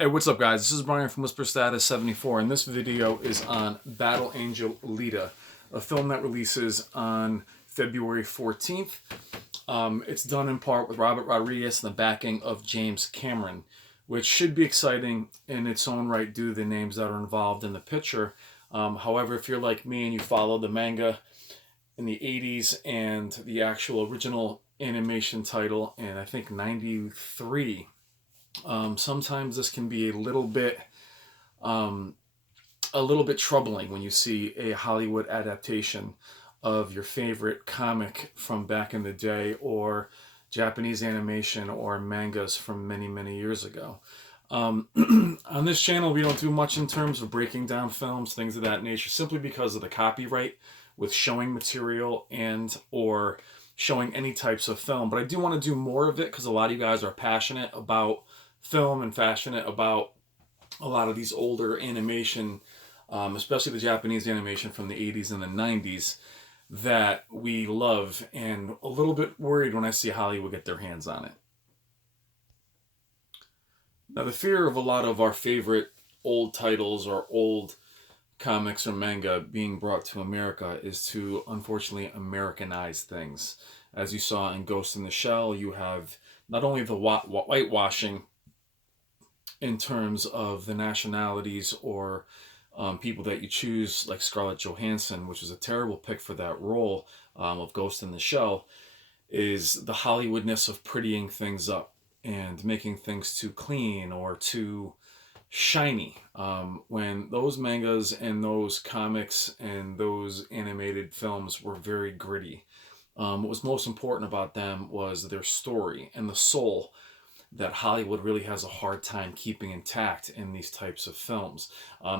Hey, what's up, guys? This is Brian from Whisper Status 74, and this video is on Battle Angel Alita, a film that releases on February 14th. It's done in part with Robert Rodriguez and the backing of James Cameron, which should be exciting in its own right due to the names that are involved in the picture. However, if you're like me and you follow the manga in the 80s and the actual original animation title in, I think, 93, sometimes this can be a little bit troubling when you see a Hollywood adaptation of your favorite comic from back in the day, or Japanese animation or mangas from many, many years ago. On this channel, we don't do much in terms of breaking down films, things of that nature, simply because of the copyright with showing material and or showing any types of film. But I do want to do more of it because a lot of you guys are passionate about film and passionate about a lot of these older animation, especially the Japanese animation from the 80s and the 90s that we love, and a little bit worried when I see Hollywood get their hands on it. Now, the fear of a lot of our favorite old titles or old comics or manga being brought to America is to, unfortunately, Americanize things. As you saw in Ghost in the Shell, you have not only the whitewashing in terms of the nationalities or people that you choose, like Scarlett Johansson, which was a terrible pick for that role of Ghost in the Shell, is the Hollywoodness of prettying things up and making things too clean or too shiny. When those mangas and those comics and those animated films were very gritty. What was most important about them was their story and the soul that Hollywood really has a hard time keeping intact in these types of films.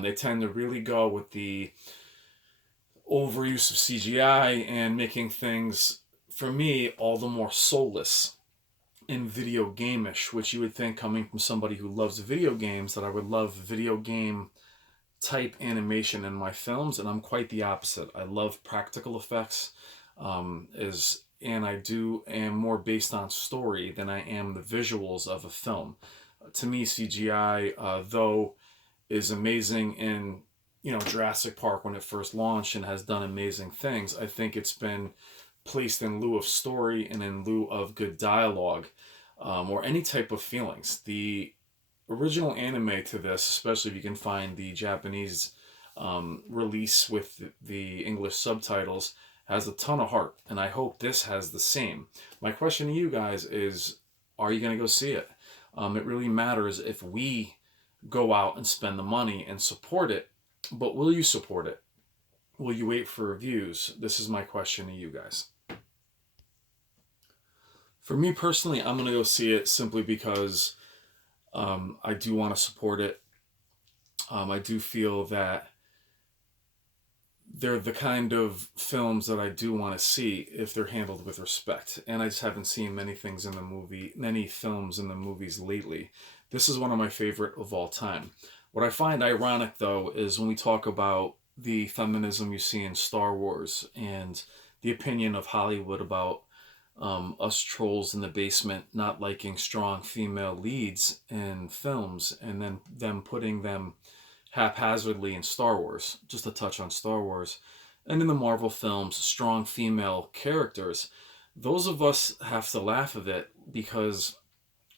They tend to really go with the overuse of CGI and making things, for me, all the more soulless and video game-ish, which you would think, coming from somebody who loves video games, that I would love video game type animation in my films, and I'm quite the opposite. I love practical effects, and I am more based on story than I am the visuals of a film. To me, CGI, though, is amazing in Jurassic Park when it first launched and has done amazing things. I think it's been placed in lieu of story and in lieu of good dialogue, or any type of feelings. The original anime to this, especially if you can find the Japanese release with the English subtitles, has a ton of heart, and I hope this has the same. My question to you guys is, are you going to go see it? It really matters if we go out and spend the money and support it, but will you support it? Will you wait for reviews? This is my question to you guys. For me personally, I'm going to go see it simply because I do want to support it. I do feel that they're the kind of films that I do want to see if they're handled with respect. And I just haven't seen many films in the movies lately. This is one of my favorite of all time. What I find ironic, though, is when we talk about the feminism you see in Star Wars and the opinion of Hollywood about us trolls in the basement not liking strong female leads in films, and then them putting them haphazardly in Star Wars, just a touch on Star Wars, and in the Marvel films, strong female characters. Those of us have to laugh at it because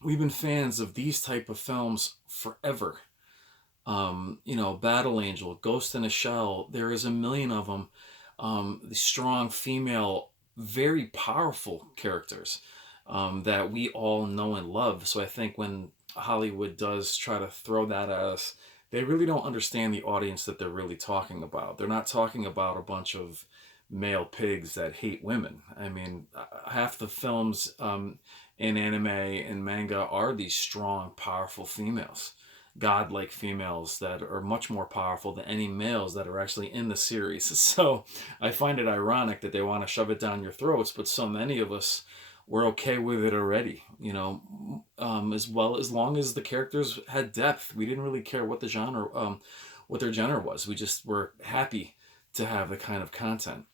we've been fans of these type of films forever. Battle Angel, Ghost in a Shell, there is a million of them. The strong female, very powerful characters that we all know and love. So I think when Hollywood does try to throw that at us, they really don't understand the audience that they're really talking about. They're not talking about a bunch of male pigs that hate women. I mean, half the films in anime and manga are these strong, powerful females, godlike females that are much more powerful than any males that are actually in the series. So I find it ironic that they want to shove it down your throats, but so many of us, we're okay with it already, as long as the characters had depth. We didn't really care what the genre, what their genre was. We just were happy to have the kind of content.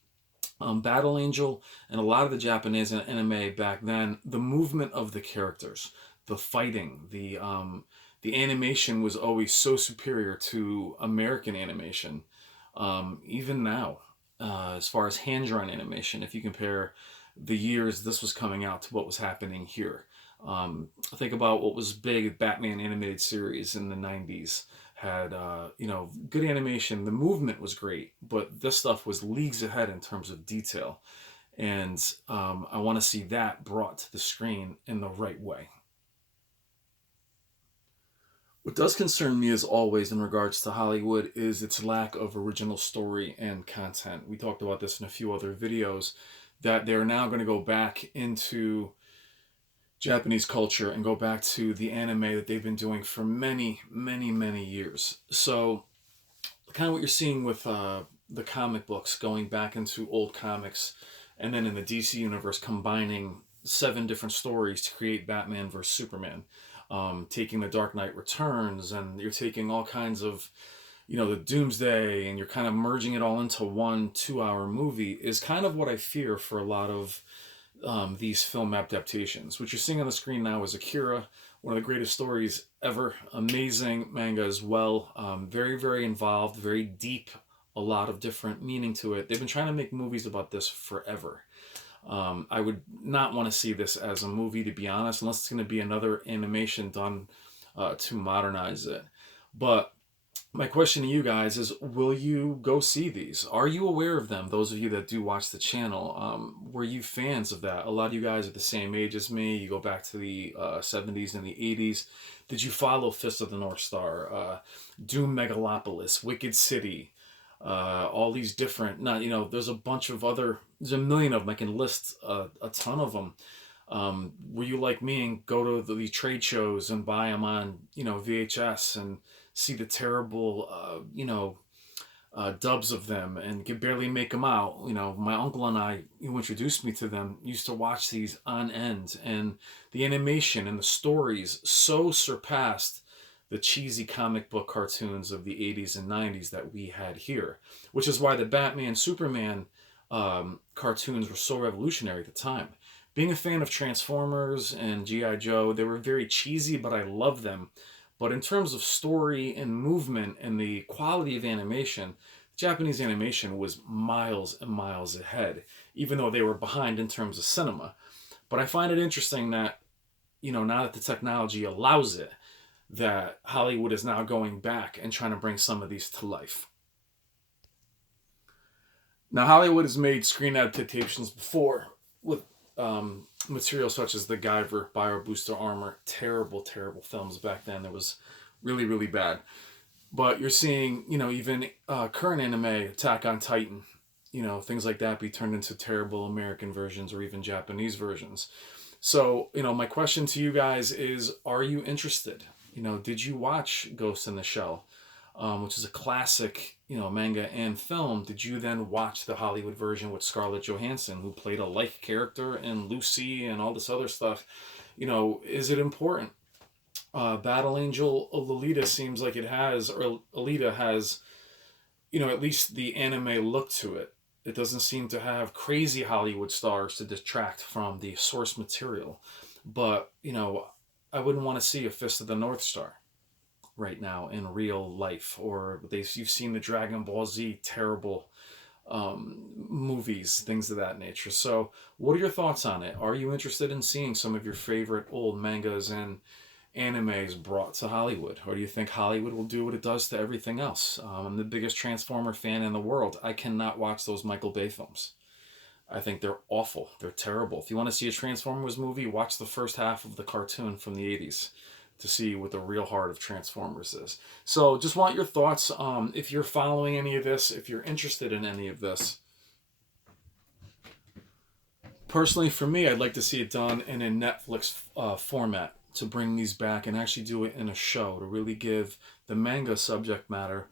Battle Angel and a lot of the Japanese anime back then, the movement of the characters, the fighting, the animation was always so superior to American animation. Even now, as far as hand-drawn animation, if you compare the years this was coming out to what was happening here. Think about what was big. Batman animated series in the 90s had, good animation. The movement was great, but this stuff was leagues ahead in terms of detail. And I want to see that brought to the screen in the right way. What does concern me, as always, in regards to Hollywood is its lack of original story and content. We talked about this in a few other videos, that they're now going to go back into Japanese culture and go back to the anime that they've been doing for many, many, many years. So, kind of what you're seeing with the comic books, going back into old comics, and then in the DC universe, combining 7 different stories to create Batman versus Superman. Taking the Dark Knight Returns, and you're taking all kinds of, the Doomsday, and you're kind of merging it all into one 2-hour movie, is kind of what I fear for a lot of these film adaptations. What you're seeing on the screen now is Akira, one of the greatest stories ever. Amazing manga as well. Very, very involved, very deep, a lot of different meaning to it. They've been trying to make movies about this forever. I would not want to see this as a movie, to be honest, unless it's going to be another animation done to modernize it. But my question to you guys is, will you go see these? Are you aware of them? Those of you that do watch the channel, were you fans of that? A lot of you guys are the same age as me. You go back to the 70s and the 80s. Did you follow Fist of the North Star, Doom Megalopolis, Wicked City? All these different, there's a bunch of other, there's a million of them. I can list a ton of them. Were you like me and go to the trade shows and buy them on, VHS, and see the terrible, dubs of them, and could barely make them out? My uncle and I, who introduced me to them, used to watch these on end, and the animation and the stories so surpassed the cheesy comic book cartoons of the 80s and 90s that we had here, which is why the Batman, Superman cartoons were so revolutionary at the time. Being a fan of Transformers and G.I. Joe, they were very cheesy, but I loved them. But in terms of story and movement and the quality of animation, Japanese animation was miles and miles ahead, even though they were behind in terms of cinema. But I find it interesting that, now that the technology allows it, that Hollywood is now going back and trying to bring some of these to life. Now, Hollywood has made screen adaptations before with material such as the Guyver, Bio Booster Armor. Terrible, terrible films back then. It was really, really bad. But you're seeing, even current anime, Attack on Titan, things like that be turned into terrible American versions or even Japanese versions. So, my question to you guys is, are you interested? Did you watch Ghost in the Shell, which is a classic, manga and film? Did you then watch the Hollywood version with Scarlett Johansson, who played a like character in Lucy and all this other stuff? Is it important? Battle Angel Alita seems like it has, or Alita has, at least the anime look to it. It doesn't seem to have crazy Hollywood stars to detract from the source material. But, I wouldn't want to see a Fist of the North Star right now in real life. Or you've seen the Dragon Ball Z terrible movies, things of that nature. So what are your thoughts on it? Are you interested in seeing some of your favorite old mangas and animes brought to Hollywood? Or do you think Hollywood will do what it does to everything else? I'm the biggest Transformer fan in the world. I cannot watch those Michael Bay films. I think they're awful. They're terrible. If you want to see a Transformers movie, watch the first half of the cartoon from the 80s to see what the real heart of Transformers is. So just want your thoughts. If you're following any of this, if you're interested in any of this. Personally, for me, I'd like to see it done in a Netflix format, to bring these back and actually do it in a show, to really give the manga subject matter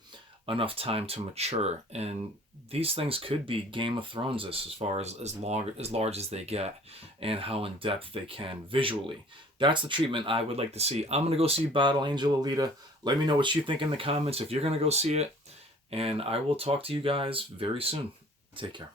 enough time to mature. And these things could be Game of Thrones as far as large as they get, and how in depth they can visually. That's the treatment I would like to see. I'm going to go see Battle Angel Alita. Let me know what you think in the comments if you're going to go see it. And I will talk to you guys very soon. Take care.